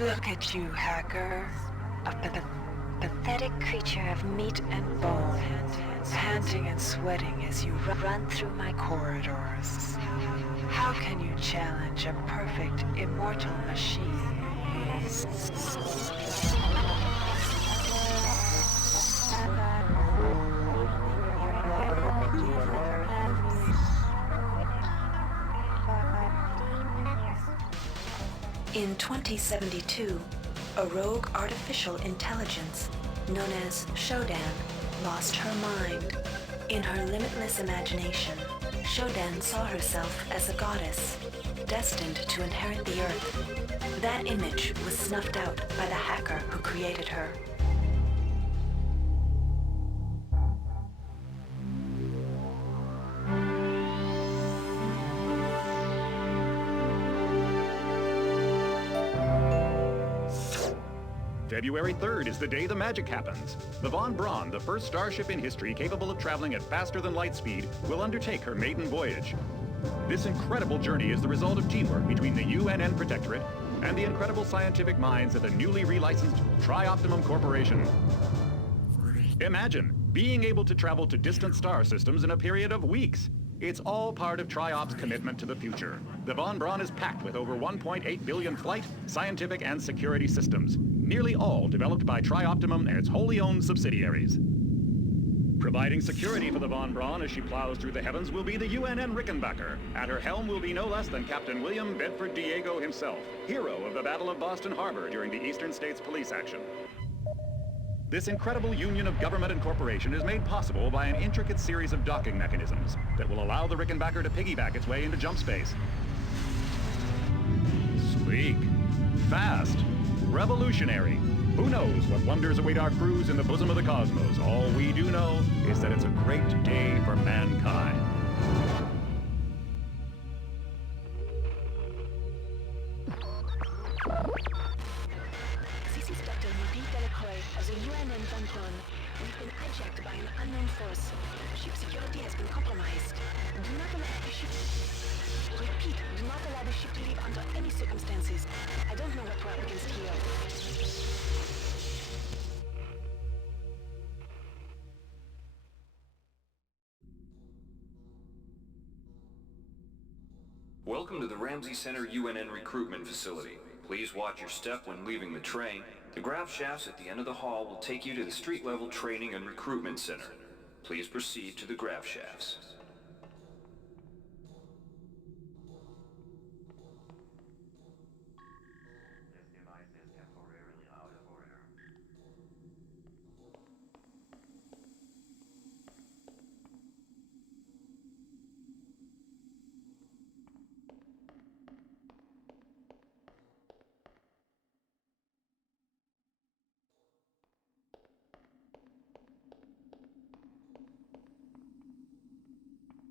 Look at you, hacker. A pathetic creature of meat and bone, panting and sweating as you run through my corridors. How can you challenge a perfect, immortal machine? In 2072, a rogue artificial intelligence known as Shodan lost her mind. In her limitless imagination, Shodan saw herself as a goddess, destined to inherit the earth. That image was snuffed out by the hacker who created her. February 3rd is the day the magic happens. The Von Braun, the first starship in history capable of traveling at faster than light speed, will undertake her maiden voyage. This incredible journey is the result of teamwork between the UNN Protectorate and the incredible scientific minds at the newly relicensed Tri-Optimum Corporation. Imagine being able to travel to distant star systems in a period of weeks. It's all part of Tri-Op's commitment to the future. The Von Braun is packed with over 1.8 billion flight, scientific, and security systems, nearly all developed by Tri-Optimum and its wholly owned subsidiaries. Providing security for the Von Braun as she plows through the heavens will be the UNN Rickenbacker. At her helm will be no less than Captain William Bedford Diego himself, hero of the Battle of Boston Harbor during the Eastern States Police action. This incredible union of government and corporation is made possible by an intricate series of docking mechanisms that will allow the Rickenbacker to piggyback its way into jump space. Sleek, fast, revolutionary. Who knows what wonders await our crews in the bosom of the cosmos? All we do know is that it's a great day for mankind. This is Dr. Marie Delacroix of the UNN Von Braun. We've been hijacked by an unknown force. Ship security has been compromised. Do not allow the ship... Repeat, do not allow the ship to leave under any circumstances. I don't know what we're up against here. Welcome to the Ramsey Center UNN recruitment facility. Please watch your step when leaving the train. The grav shafts at the end of the hall will take you to the street-level training and recruitment center. Please proceed to the grav shafts.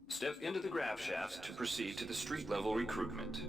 Step into the grav shafts to proceed to the street-level recruitment.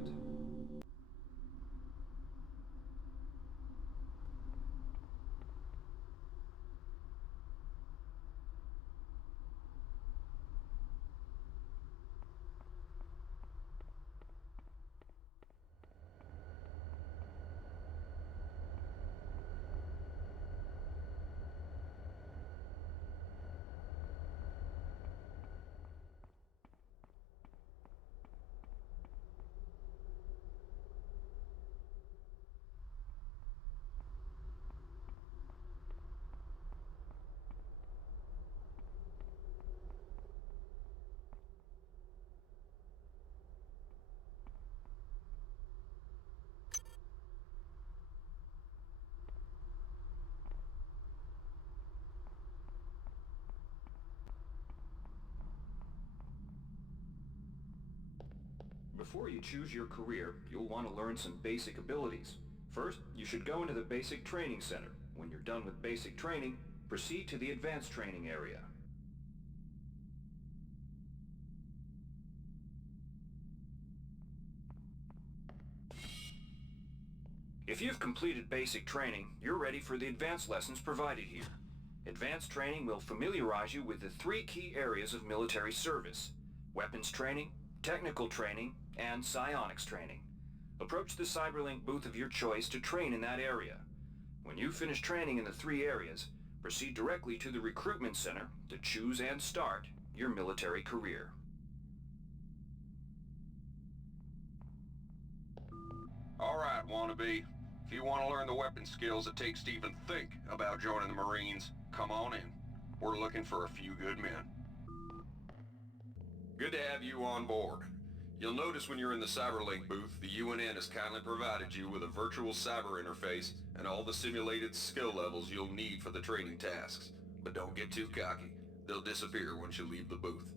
Before you choose your career, you'll want to learn some basic abilities. First, you should go into the Basic Training Center. When you're done with basic training, proceed to the Advanced Training area. If you've completed basic training, you're ready for the advanced lessons provided here. Advanced training will familiarize you with the 3 key areas of military service: weapons training, technical training, and psionics training. Approach the Cyberlink booth of your choice to train in that area. When you finish training in the 3 areas, proceed directly to the recruitment center to choose and start your military career. Alright, wannabe. If you want to learn the weapon skills it takes to even think about joining the Marines, come on in. We're looking for a few good men. Good to have you on board. You'll notice when you're in the Cyberlink booth, the UNN has kindly provided you with a virtual cyber interface and all the simulated skill levels you'll need for the training tasks. But don't get too cocky. They'll disappear once you leave the booth.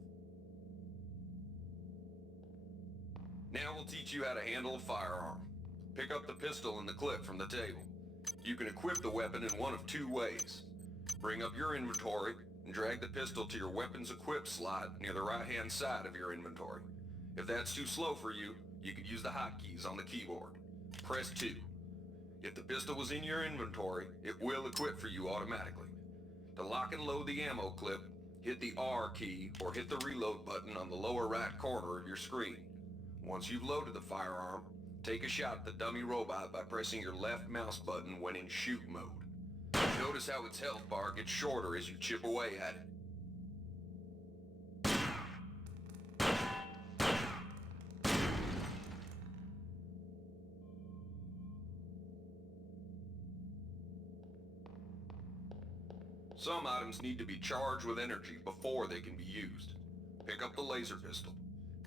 Now we'll teach you how to handle a firearm. Pick up the pistol and the clip from the table. You can equip the weapon in one of 2 ways. Bring up your inventory and drag the pistol to your weapons equip slot near the right-hand side of your inventory. If that's too slow for you, you could use the hotkeys on the keyboard. Press 2. If the pistol was in your inventory, it will equip for you automatically. To lock and load the ammo clip, hit the R key or hit the reload button on the lower right corner of your screen. Once you've loaded the firearm, take a shot at the dummy robot by pressing your left mouse button when in shoot mode. Notice how its health bar gets shorter as you chip away at it. Some items need to be charged with energy before they can be used. Pick up the laser pistol.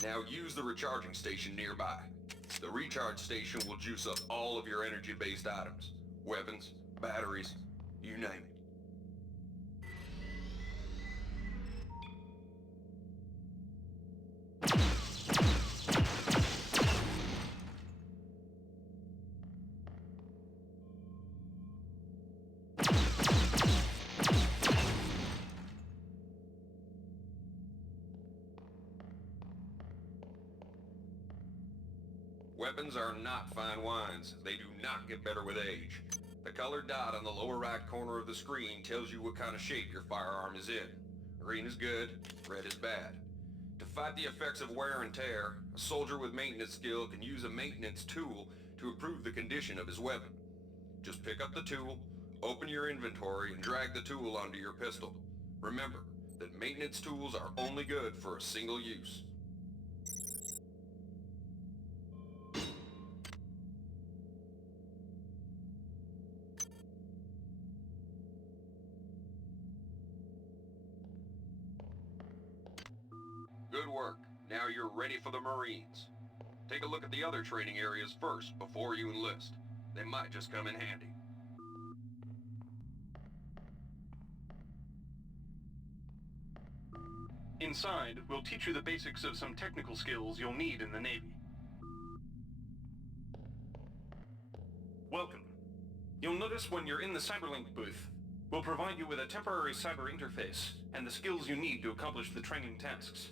Now use the recharging station nearby. The recharge station will juice up all of your energy-based items. Weapons, batteries, you name it. Weapons are not fine wines. They do not get better with age. The colored dot on the lower right corner of the screen tells you what kind of shape your firearm is in. Green is good, red is bad. To fight the effects of wear and tear, a soldier with maintenance skill can use a maintenance tool to improve the condition of his weapon. Just pick up the tool, open your inventory, and drag the tool onto your pistol. Remember that maintenance tools are only good for a single use. Good work. Now you're ready for the Marines. Take a look at the other training areas first before you enlist. They might just come in handy. Inside, we'll teach you the basics of some technical skills you'll need in the Navy. Welcome. You'll notice when you're in the Cyberlink booth, we'll provide you with a temporary cyber interface and the skills you need to accomplish the training tasks.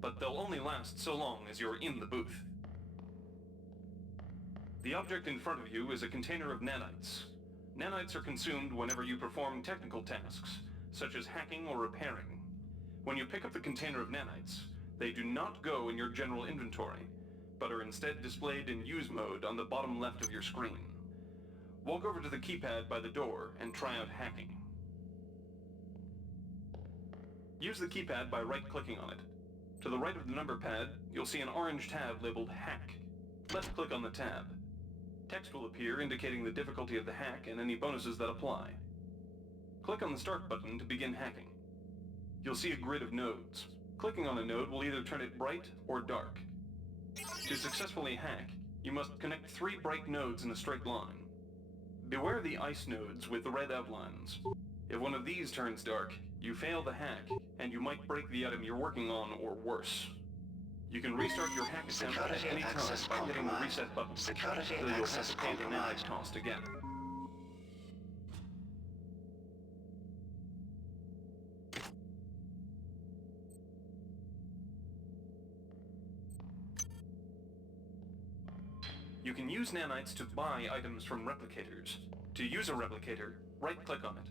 But they'll only last so long as you're in the booth. The object in front of you is a container of nanites. Nanites are consumed whenever you perform technical tasks, such as hacking or repairing. When you pick up the container of nanites, they do not go in your general inventory, but are instead displayed in use mode on the bottom left of your screen. Walk over to the keypad by the door and try out hacking. Use the keypad by right-clicking on it. To the right of the number pad, you'll see an orange tab labeled Hack. Left-click on the tab. Text will appear indicating the difficulty of the hack and any bonuses that apply. Click on the Start button to begin hacking. You'll see a grid of nodes. Clicking on a node will either turn it bright or dark. To successfully hack, you must connect 3 bright nodes in a straight line. Beware the ice nodes with the red outlines. If one of these turns dark, you fail the hack, and you might break the item you're working on or worse. You can restart your hack attempt at any time by hitting the reset button, so you'll have to pay the nanite cost again. You can use nanites to buy items from replicators. To use a replicator, right-click on it.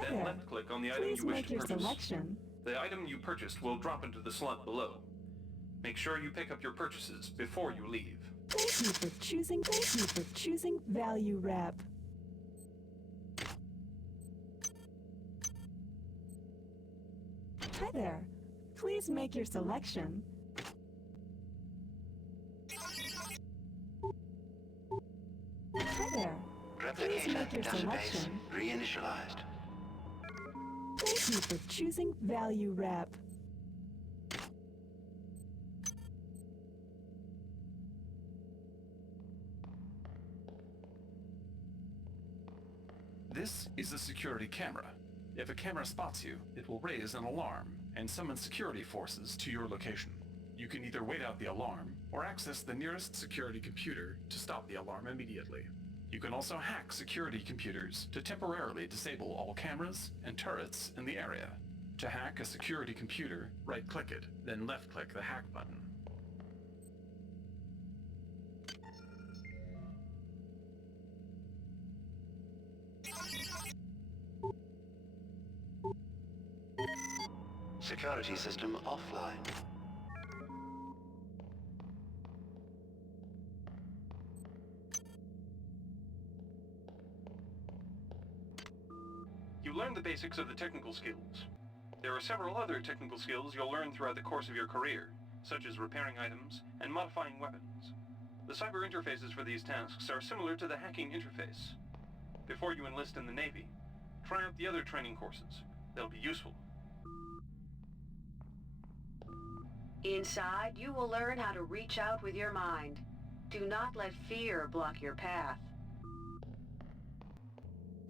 Then left-click on the item you wish to purchase. Selection. The item you purchased will drop into the slot below. Make sure you pick up your purchases before you leave. Thank you for choosing Value Wrap. Hi there. Please make your selection. Hi there. Please make your selection. Reinitialized. Thank you for choosing Value Wrap. This is a security camera. If a camera spots you, it will raise an alarm and summon security forces to your location. You can either wait out the alarm or access the nearest security computer to stop the alarm immediately. You can also hack security computers to temporarily disable all cameras and turrets in the area. To hack a security computer, right-click it, then left-click the hack button. Security system offline. You learned the basics of the technical skills. There are several other technical skills you'll learn throughout the course of your career, such as repairing items and modifying weapons. The cyber interfaces for these tasks are similar to the hacking interface. Before you enlist in the Navy, try out the other training courses. They'll be useful. Inside, you will learn how to reach out with your mind. Do not let fear block your path.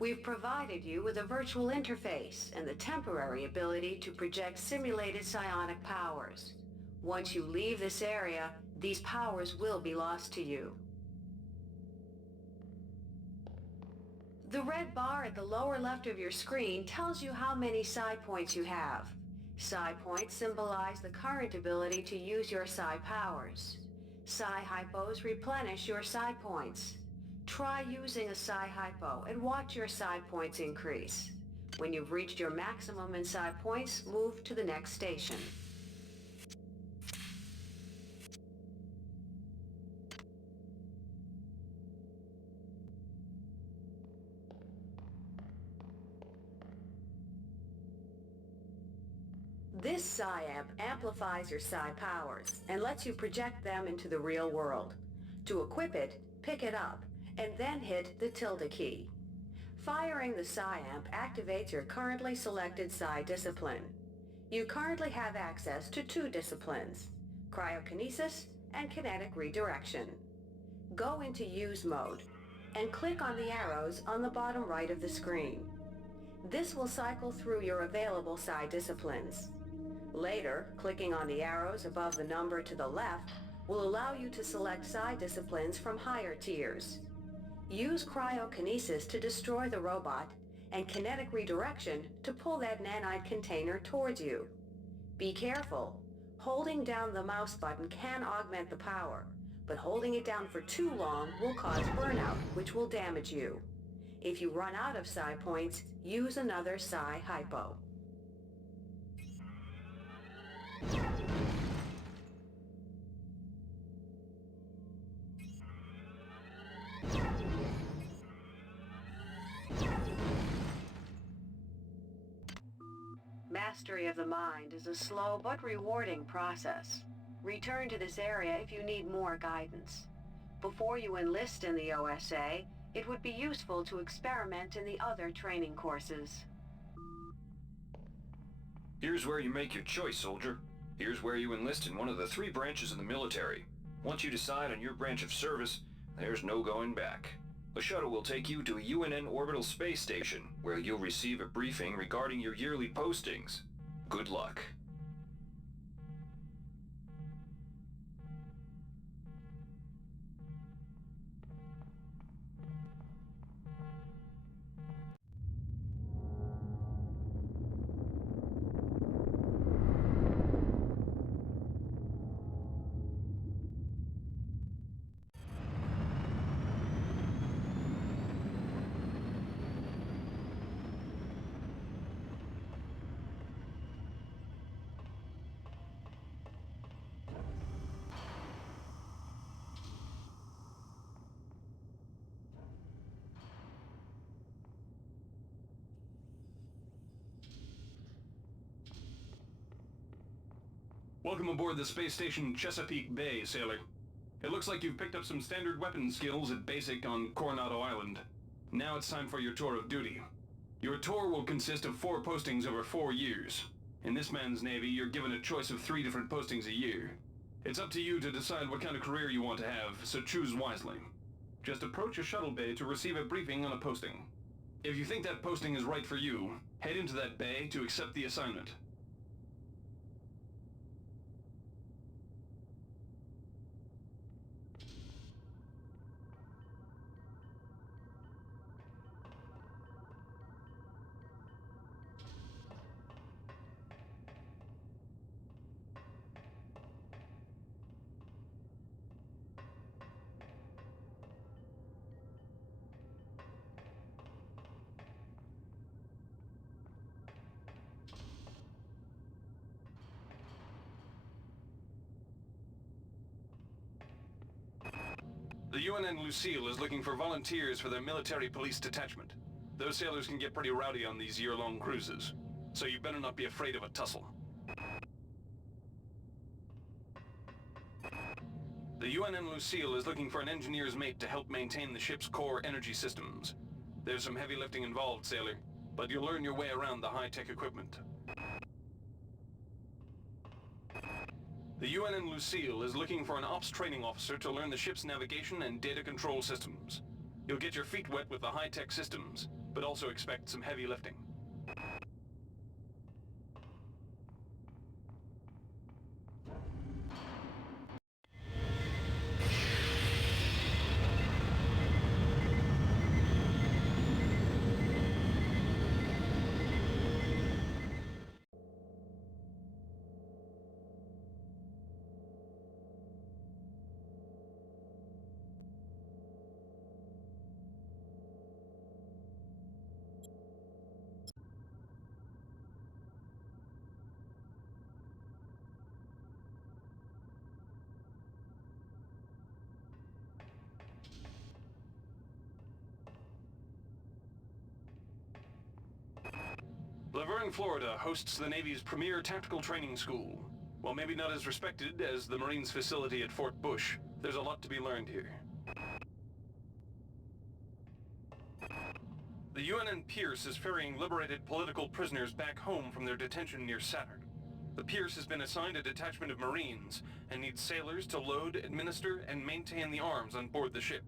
We've provided you with a virtual interface and the temporary ability to project simulated psionic powers. Once you leave this area, these powers will be lost to you. The red bar at the lower left of your screen tells you how many psi points you have. Psi points symbolize the current ability to use your psi powers. Psi hypos replenish your psi points. Try using a psi hypo and watch your psi points increase. When you've reached your maximum in psi points, move to the next station. This psi amp amplifies your psi powers and lets you project them into the real world. To equip it, pick it up, and then hit the tilde key. Firing the psi amp activates your currently selected psi discipline. You currently have access to 2 disciplines, cryokinesis and kinetic redirection. Go into use mode and click on the arrows on the bottom right of the screen. This will cycle through your available psi disciplines. Later, clicking on the arrows above the number to the left will allow you to select psi disciplines from higher tiers. Use cryokinesis to destroy the robot and kinetic redirection to pull that nanite container towards you. Be careful. Holding down the mouse button can augment the power, but holding it down for too long will cause burnout, which will damage you. If you run out of psi points, use another psi hypo. Mastery of the mind is a slow but rewarding process. Return to this area if you need more guidance. Before you enlist in the OSA, it would be useful to experiment in the other training courses. Here's where you make your choice, soldier. Here's where you enlist in one of the 3 branches of the military. Once you decide on your branch of service, there's no going back. The shuttle will take you to a UNN orbital space station, where you'll receive a briefing regarding your yearly postings. Good luck. Welcome aboard the space station Chesapeake Bay, sailor. It looks like you've picked up some standard weapon skills at basic on Coronado Island. Now it's time for your tour of duty. Your tour will consist of 4 postings over 4 years. In this man's Navy, you're given a choice of 3 different postings a year. It's up to you to decide what kind of career you want to have, so choose wisely. Just approach a shuttle bay to receive a briefing on a posting. If you think that posting is right for you, head into that bay to accept the assignment. The UNN Lucille is looking for volunteers for their military police detachment. Those sailors can get pretty rowdy on these year-long cruises, so you better not be afraid of a tussle. The UNN Lucille is looking for an engineer's mate to help maintain the ship's core energy systems. There's some heavy lifting involved, sailor, but you'll learn your way around the high-tech equipment. The UNN Lucille is looking for an ops training officer to learn the ship's navigation and data control systems. You'll get your feet wet with the high-tech systems, but also expect some heavy lifting. Laverne, Florida hosts the Navy's premier tactical training school. While maybe not as respected as the Marines' facility at Fort Bush, there's a lot to be learned here. The UNN Pierce is ferrying liberated political prisoners back home from their detention near Saturn. The Pierce has been assigned a detachment of Marines and needs sailors to load, administer, and maintain the arms on board the ship.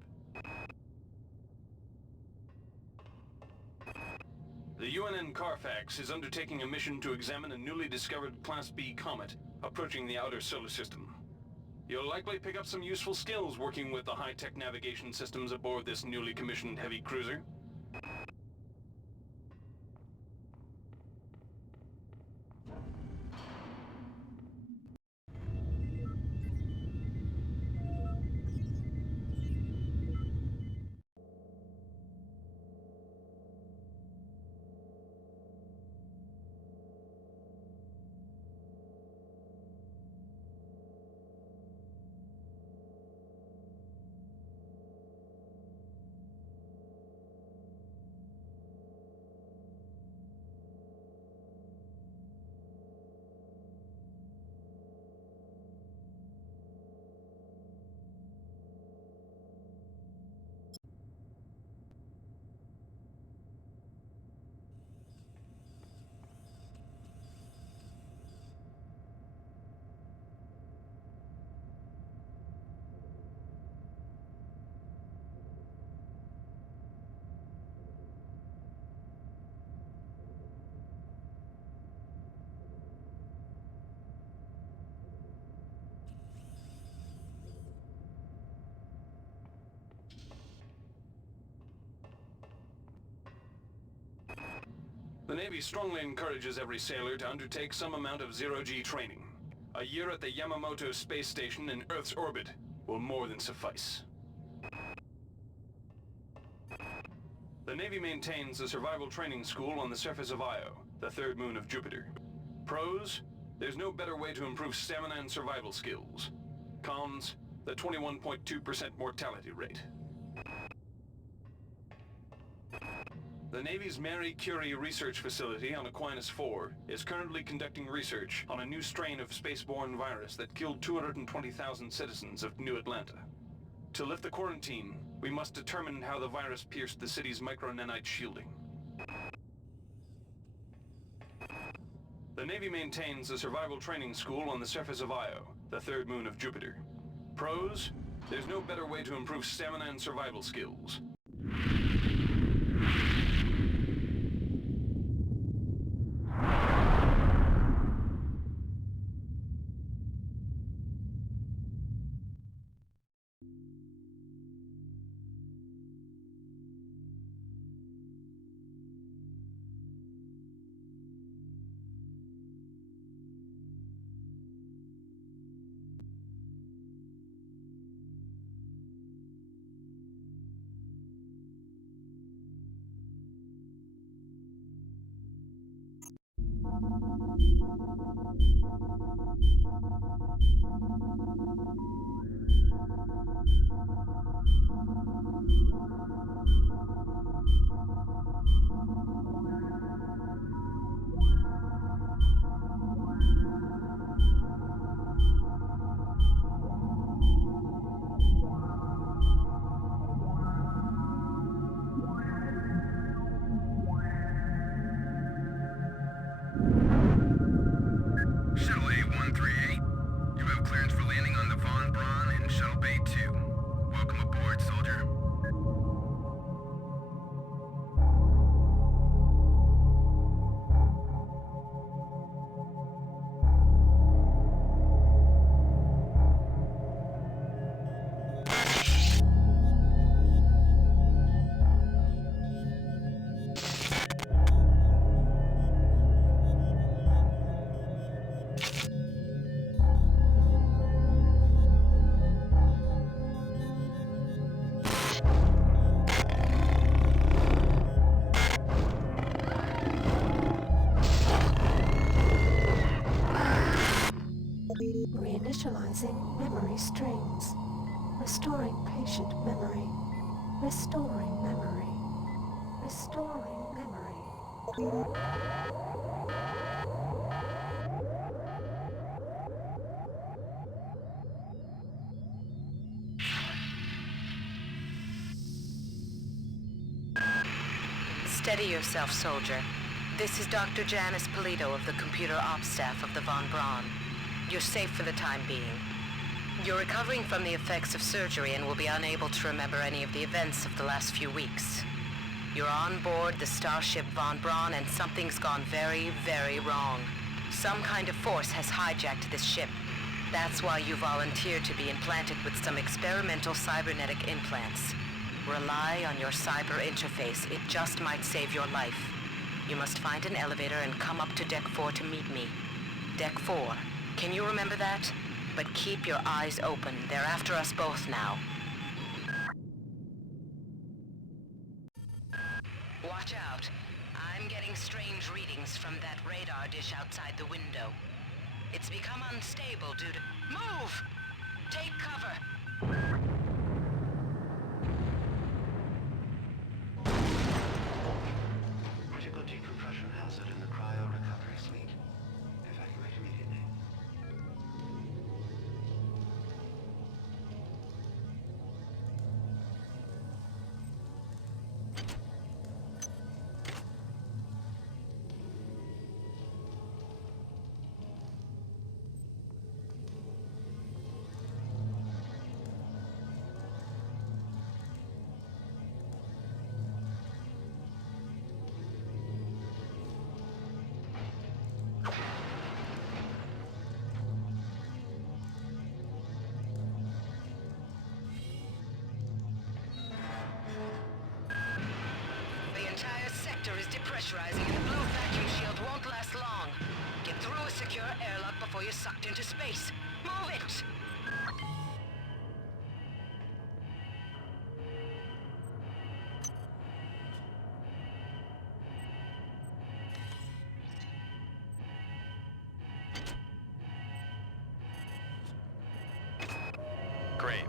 The UNN Carfax is undertaking a mission to examine a newly discovered Class B comet approaching the outer solar system. You'll likely pick up some useful skills working with the high-tech navigation systems aboard this newly commissioned heavy cruiser. The Navy strongly encourages every sailor to undertake some amount of zero-G training. A year at the Yamamoto space station in Earth's orbit will more than suffice. The Navy maintains a survival training school on the surface of Io, the third moon of Jupiter. Pros, there's no better way to improve stamina and survival skills. Cons, the 21.2% mortality rate. The Navy's Marie Curie Research Facility on Aquinas 4 is currently conducting research on a new strain of spaceborne virus that killed 220,000 citizens of New Atlanta. To lift the quarantine, we must determine how the virus pierced the city's micronanite shielding. The Navy maintains a survival training school on the surface of Io, the third moon of Jupiter. Pros? There's no better way to improve stamina and survival skills. Shuttle A-138, you have clearance for landing on the Von Braun in Shuttle Bay 2. Welcome aboard, soldier. Reinitializing memory streams. Restoring patient memory. Restoring memory. Restoring memory. Steady yourself, soldier. This is Dr. Janice Polito of the Computer Ops staff of the Von Braun. You're safe for the time being. You're recovering from the effects of surgery and will be unable to remember any of the events of the last few weeks. You're on board the Starship Von Braun and something's gone very, very wrong. Some kind of force has hijacked this ship. That's why you volunteered to be implanted with some experimental cybernetic implants. Rely on your cyber interface. It just might save your life. You must find an elevator and come up to Deck 4 to meet me. Deck 4. Can you remember that? But keep your eyes open. They're after us both now. Watch out. I'm getting strange readings from that radar dish outside the window. It's become unstable due to... Move! Take cover! Critical decompression hazard in the cryo recovery suite. Evacuate immediately. Is depressurizing and the blue vacuum shield won't last long. Get through a secure airlock before you're sucked into space. Move it! Great.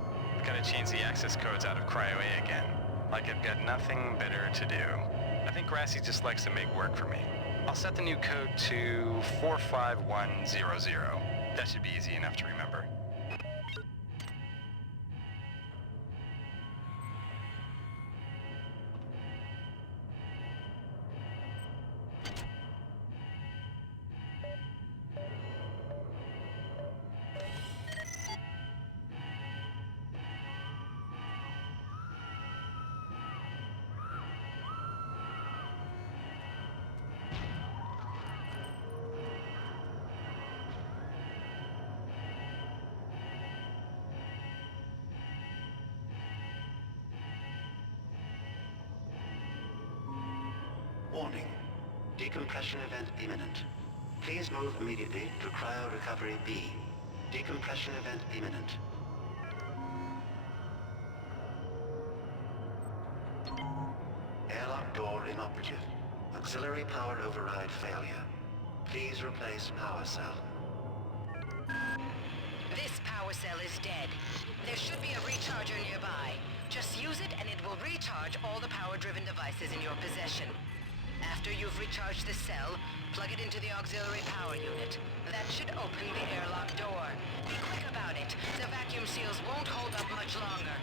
Gotta change the access codes out of Cryo A again. Like I've got nothing better to do. I think Grassy just likes to make work for me. I'll set the new code to 45100. That should be easy enough to remember. Warning. Decompression event imminent. Please move immediately to Cryo Recovery B. Decompression event imminent. Airlock door inoperative. Auxiliary power override failure. Please replace power cell. This power cell is dead. There should be a recharger nearby. Just use it and it will recharge all the power-driven devices in your possession. After you've recharged the cell, plug it into the auxiliary power unit. That should open the airlock door. Be quick about it. The vacuum seals won't hold up much longer.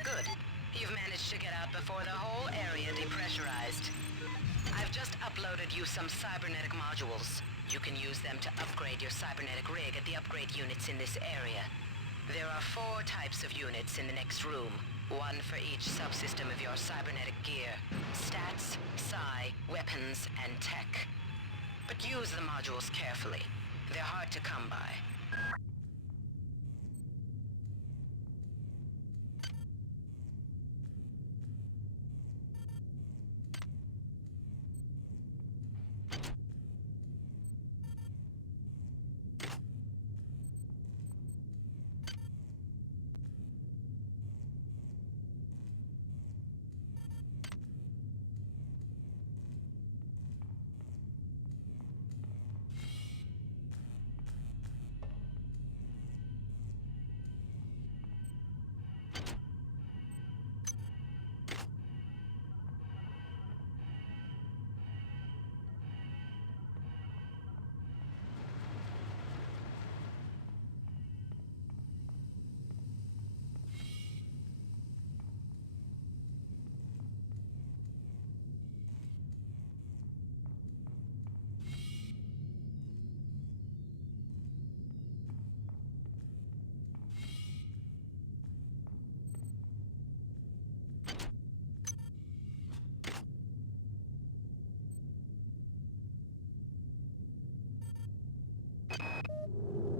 Good. You've managed to get out before the whole area depressurized. I've just uploaded you some cybernetic modules. You can use them to upgrade your cybernetic rig at the upgrade units in this area. There are 4 types of units in the next room, one for each subsystem of your cybernetic gear. Stats, psi, weapons, and tech. But use the modules carefully. They're hard to come by.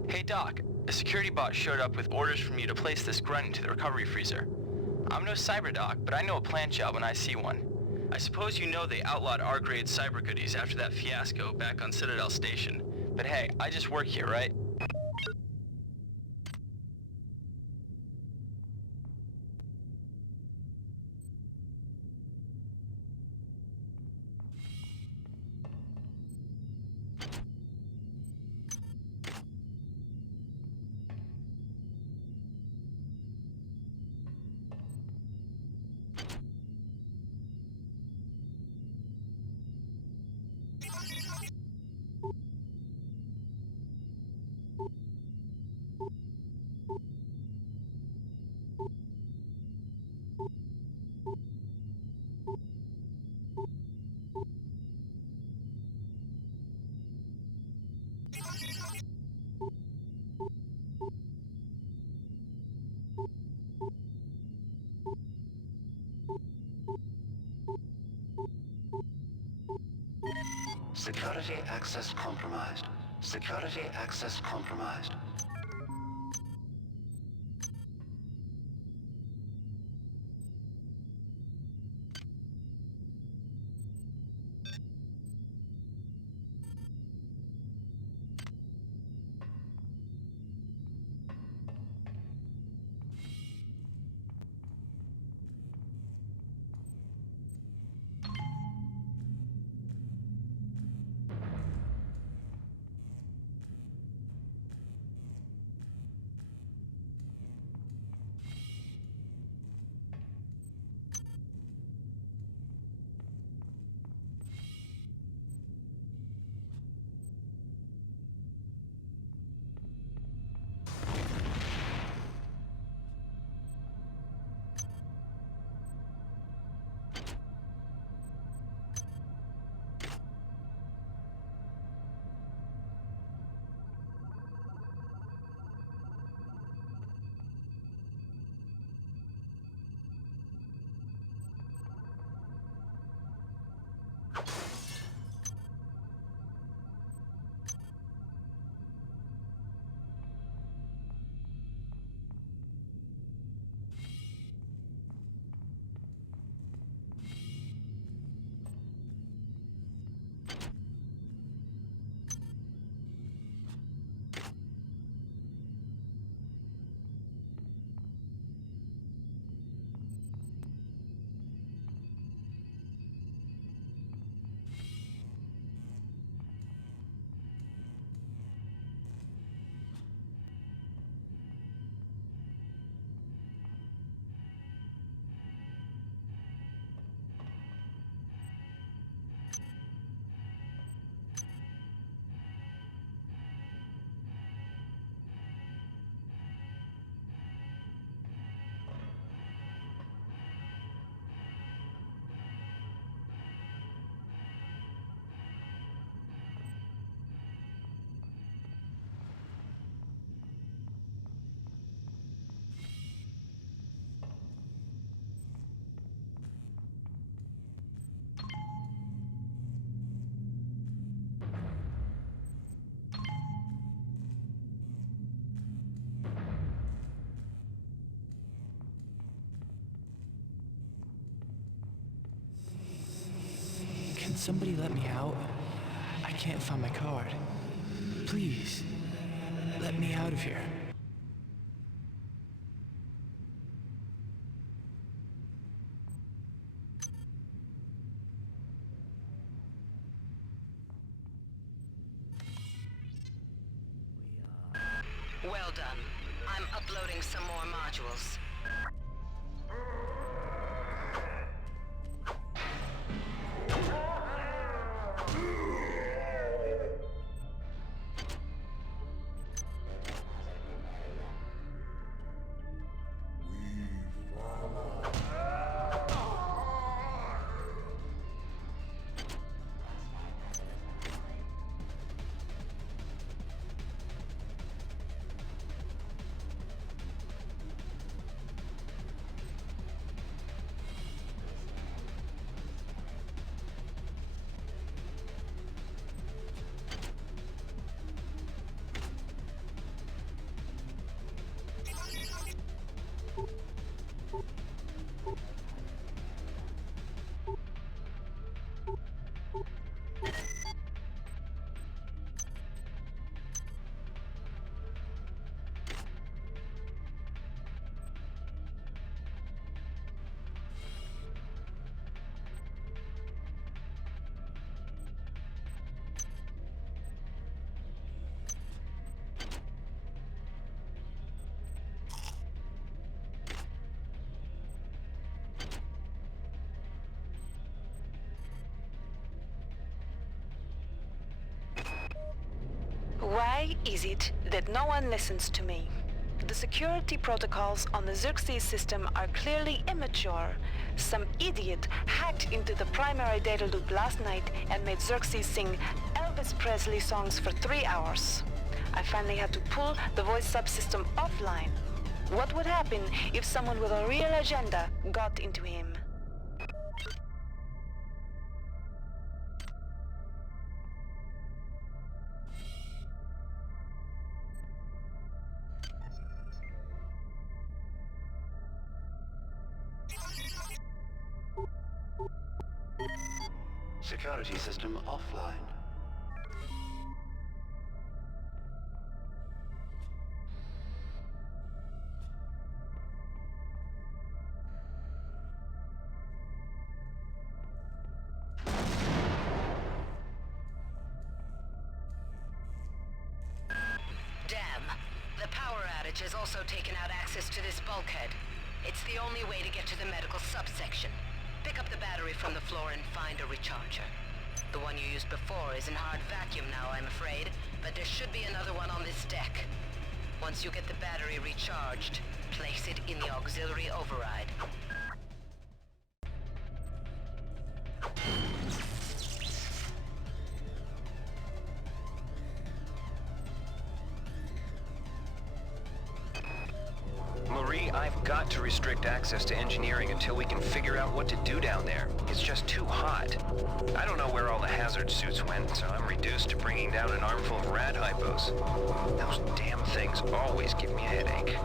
Hey Doc, a security bot showed up with orders from you to place this grunt into the recovery freezer. I'm no cyber doc, but I know a plant job when I see one. I suppose you know they outlawed R-grade cyber goodies after that fiasco back on Citadel Station. But hey, I just work here, right? Security access compromised. Security access compromised. somebody let me out? I can't find my card. Please, let me out of here. Well done. I'm uploading some more modules. Why is it that no one listens to me? The security protocols on the Xerxes system are clearly immature. Some idiot hacked into the primary data loop last night and made Xerxes sing Elvis Presley songs for 3 hours. I finally had to pull the voice subsystem offline. What would happen if someone with a real agenda got into him? Security system offline. Damn. The power outage has also taken out access to this bulkhead. It's the only way to get to the medical subsection. Pick up the battery from the floor and find a recharger. The one you used before is in hard vacuum now, I'm afraid, but there should be another one on this deck. Once you get the battery recharged, place it in the auxiliary override. Marie, I've got to restrict access to engineering until we can figure out what to do down there. It's just too hot. I don't know where all the hazard suits went, so I'm reduced to bringing down an armful of rad hypos. Those damn things always give me a headache.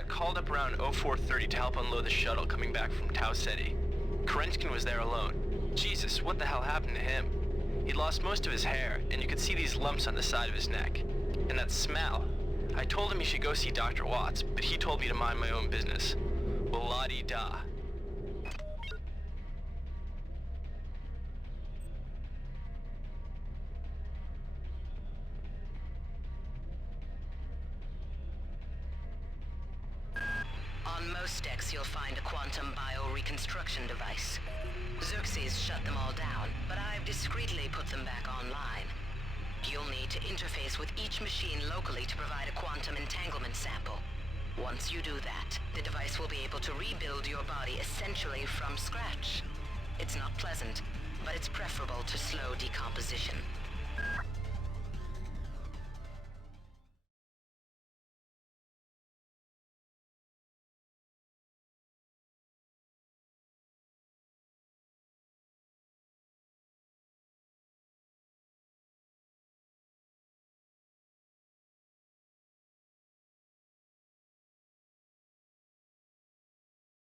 got called up around 0430 to help unload the shuttle coming back from Tau Ceti. Kerenskin was there alone. Jesus, what the hell happened to him? He'd lost most of his hair, and you could see these lumps on the side of his neck. And that smell. I told him he should go see Dr. Watts, but he told me to mind my own business. Well, la-di-da. On most decks, you'll find a quantum bioreconstruction device. Xerxes shut them all down, but I've discreetly put them back online. You'll need to interface with each machine locally to provide a quantum entanglement sample. Once you do that, the device will be able to rebuild your body essentially from scratch. It's not pleasant, but it's preferable to slow decomposition.